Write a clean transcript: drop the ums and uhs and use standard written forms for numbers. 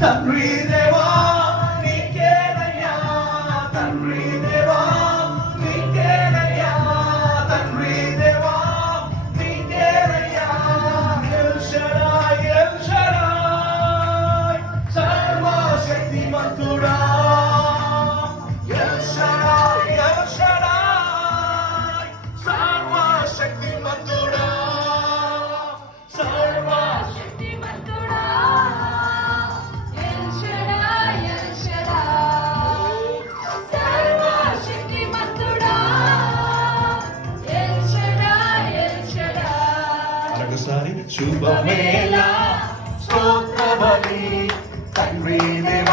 తండ్రి దేవా నీకేనయ్యా, తండ్రి దేవా నీకేనయ్యా, తండ్రి దేవా నీకేనయ్యా. ఎల్ షడాయ్ ఎల్ షడాయ్ సర్వశక్తిమంతుడా, ఎల్ షడాయ్ ఎల్ షడాయ్ సర్వశక్తిమంతుడా, సర్వశక్తిమంతుడా, ఎల్ షడాయ్ ఎల్ షడాయ్ సర్వశక్తిమంతుడా, ఎల్ షడాయ్ ఎల్ షడాయ్. మరొకసారి శుభమేళ స్తోత్ర బలి తండ్రి దేవా